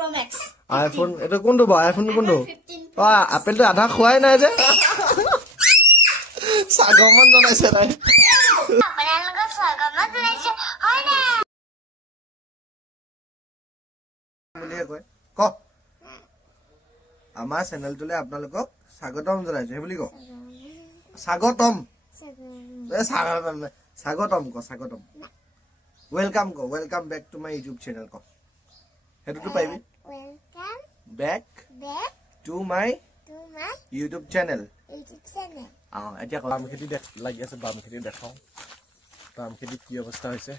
Pro Max. iPhone itu কোনটো বা iPhone কোনটো আপেলটো আধা খোৱাই নাই যে সাগমন জনাইছে নাই আপোনালোকৰ স্বাগতম জনাইছো হয় না বুলিয়ে কয় ক আমাৰ চেনেলটোলে আপোনালোকক স্বাগতম জনাইছো হে বুলি ক স্বাগতম স্বাগতম ক স্বাগতম ওয়েলকাম ক welcome back to my YouTube channel ক হেতুটো পাইবি welcome back to my YouTube channel এতিয়া বাম খেতি লাগি আছে বাম খেতি দেখাও বাম খেতি কি অৱস্থা হৈছে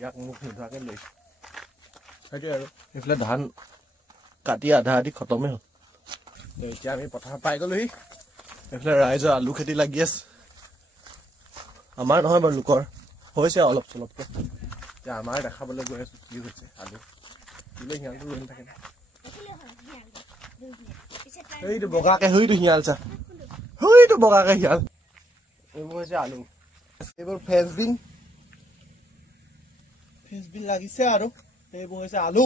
ইয়াক মুখ নোধোৱাকে লৈছে সেইটোৱে আৰু এইফালে ধান কাটি আধা আধি খতমে হ'ল এতিয়া আমি পথাৰ পাই গ'লোহি এইফালে ৰাইজৰ আলু খেতি লাগি আছে আমাৰ নহয় বাৰু লোকৰ হৈছে অলপ চলপকে এতিয়া আমাৰ দেখাবলৈ গৈ আছো কি হৈছে আলু কিলে হিয়ালটো ৰৈ থাকে এইটো বগাকে হইটো হিয়াল চা হইটো বগাকে হিয়াল এইবোৰ হৈছে আলু এইবোৰ ফেচবিন লাগিছে আৰু এইবোৰ হৈছে আলু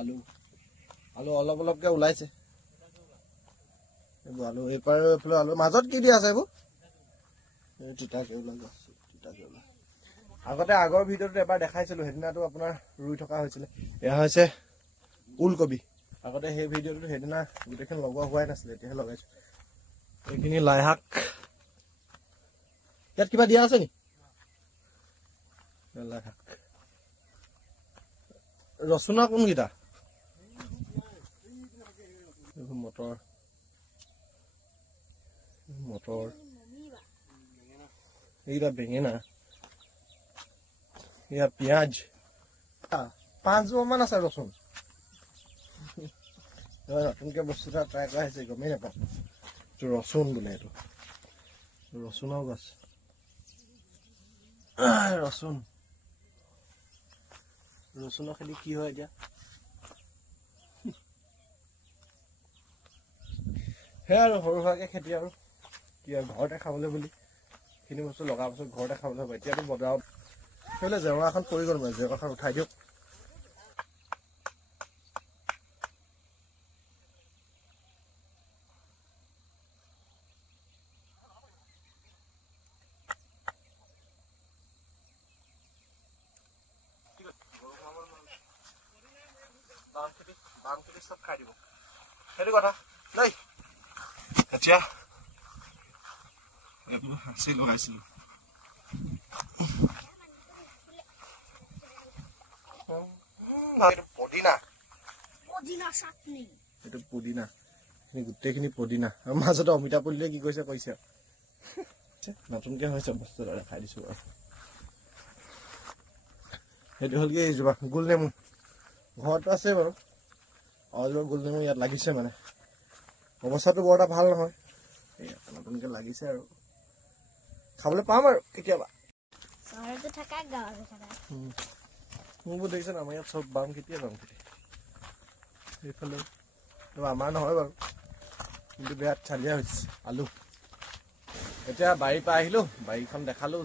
আলু আলু অলপ অলপকে ওলাইছে এইবোৰ আলু এইপাৰ এইফালে আলু মাজত কি দি আছে এইবোৰ তিতা কেউলা গছ তিতা কেউলা আগতে আগৰ ভিডিঅ'টোত এবাৰ দেখাইছিলো হেদিনাটো আপোনাৰ ৰুই থকা হৈছিলে এয়া হৈছে ওলকবি আগতে সেই ভিডিঅ'টো হেদিনা গোটেইখন লগোৱা হোৱাই নাছিলে এতিয়াহে লগাইছো এইখিনি লাই শাক ইয়াত কিবা দিয়া আছে নি লাই শাক ৰচুনা কোনকেইটা মটৰ মটৰ এইটা বেঙেনা ইয়া পিঁয়াজ 5 জোপা মান আছে ৰচুন নতুনকে বস্তু এটা ট্ৰাই কৰা হৈছে গমেই নাপাওঁ এইটো ৰচুন বোলে এইটো ৰচুনৰ গছ ৰচুনৰ খেতি কি হয় এতিয়া হে আৰু সৰু সুৰাকে খেতি আৰু কি আৰু ঘৰতে খাবলৈ বুলি খিনি বস্তু লগাৰ পাছত ঘৰতে খাবলৈ হ'ব এতিয়াতো বজাৰত সেইফালে জেওৰা এখন পৰি গ'ল মানে জেওৰাখন উঠাই দিয়ক বাম খেতি চব খাই দিব সেইটো কথা নাই এতিয়া এইবোৰ হাঁচি লগাইছিলো এইটো পুদিনা গোটেইখিনি পুদিনা আৰু মাজতে অমিতা পুলিলে কি কৈছে নতুনকে হৈছে বস্তু এটা দেখাই দিছো আৰু সেইটো হ'ল কি এইজোপা গোল নেমু ঘৰতো আছে বাৰু অলপ গোল নেমু ইয়াত লাগিছে মানে অৱস্থাটো বৰ এটা ভাল নহয় নতুনকে লাগিছে আৰু খাবলৈ পাম আৰু কেতিয়াবা মোৰ দেখিছে আমাৰ ইয়াত চব বাম খেতিয়ে বাম খেতি এইফালে আমাৰ নহয় বাৰু কিন্তু বিৰাট চালিয়া হৈছে আলু এতিয়া বাৰীৰ পৰা আহিলো বাৰীখন দেখালো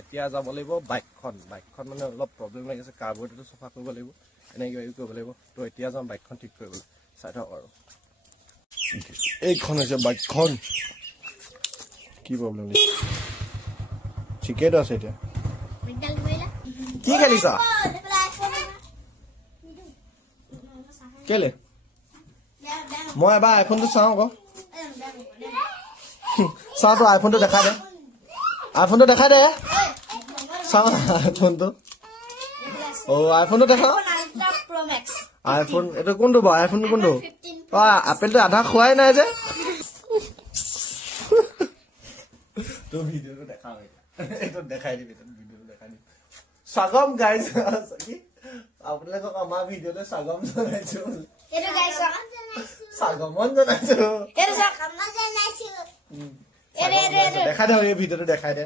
এতিয়া যাব লাগিব বাইকখন মানে অলপ প্ৰব্লেম লাগিছে কাৰ্বৰেটৰটো চফা কৰিব লাগিব এনেকৈ কৰিব লাগিব তো এতিয়া যাম বাইকখন ঠিক কৰিবলৈ চাই থাকক আৰু এইখন হৈছে বাইকখন কি প্ৰব্লেম ঠিকেইতো আছে এতিয়া কি খেলিছা কেলে মই এবাৰ আইফোনটো চাওঁ আকৌ চাওঁ তো আইফোনটো দেখাই দে চাওঁ আইফোনটো আইফোনটো দেখা আইফোন এইটো কোনটো বা আইফোন কোনটো আপেলটো আধা খোৱাই নাই যে তো ভিডিঅ'টো দেখাও এইটো দেখাই দিবি ভিডিঅ'টো দেখাই দিবি স্বাগতম গাইজ কি আপোনালোকক আমাৰ ভিডিঅ'তে স্বাগতম জনাইছো স্বাগতম জনাইছো দেখাই দে এই ভিডিঅ'টো দেখাই দে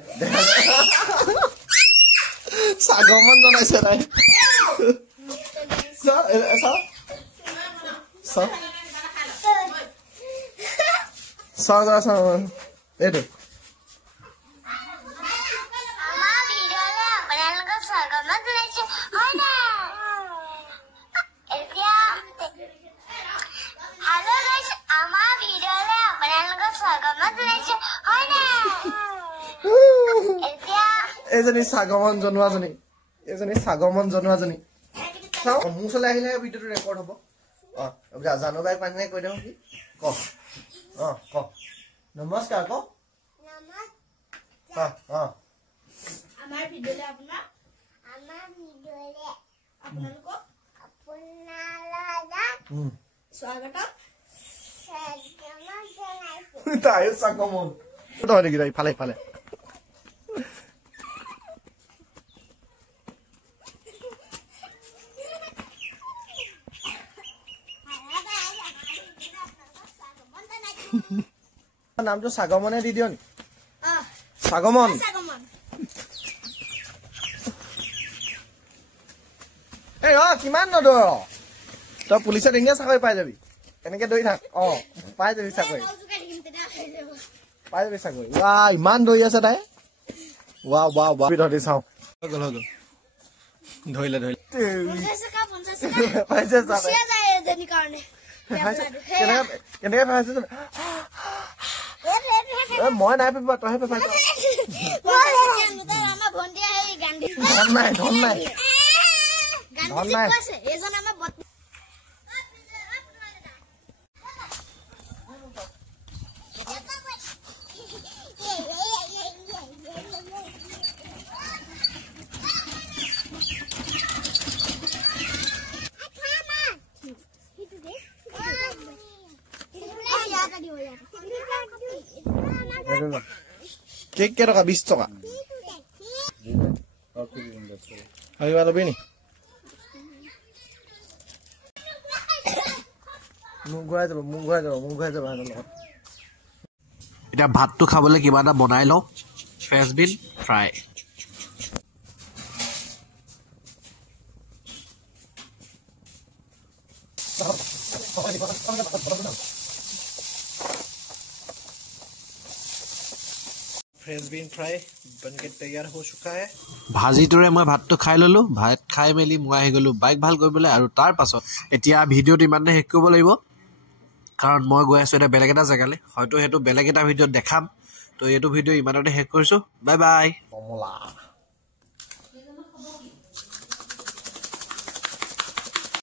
স্বাগতম জনাইছে নাই চাওঁ এইটো এইজনী সাগমন জনোৱাজনী এইজনী সাগমন জনোৱাজনী চাও মোৰ চলে আহিলে ভিডিওটো ৰেকৰ্ড হ'ব জানো বাই পানে কৈ দিও কি ক ক নমস্কাৰ ক আমাৰ ভিডিওলে আপোনালোকক স্বাগতম তাই সাগমন তো নেকি তাই ফালে ফালে নামটো সাগমনে দি দিও নি সাগমন এই কিমান নদৌৰ তই পুলিচে ডিঙে চাকৰি পাই যাবি এনেকে দৌৰি থাক পাই যাবি চাকৰি পাই যাবি চাকৰি ইমান দৌৰি আছে তাই ধৰি চাওঁ ধৰিলে পাইছে কেনেকে পাইছে মই নাই পেপা তইহে পেপাইছ ধন নাই ধন নাই ধন নাই কেক কেই টকা 20 টকা আহিবা ল'বি নি মোক ঘূৰাই যাব এতিয়া ভাতটো খাবলৈ কিবা এটা বনাই লওঁ ফ্ৰেঞ্চবিন ফ্ৰাই फ्रेंचबीन फ्राई बनके तैयार हो चुका है भाजीटोरे मैं भातটো খাই ললো ভাত খাই মেলি মই আহি গলো বাইক ভাল কৰিবলৈ আৰু তাৰ পাছত এতিয়া ভিডিওটো ইমানতে শেষ কৰিব লাগিব কাৰণ মই গৈ আছো এটা বেলেগ এটা জায়গালে হয়তো হেতু বেলেগ এটা ভিডিও দেখাম তো এইটো ভিডিও ইমানতে শেষ কৰিছো বাই বাই কমলা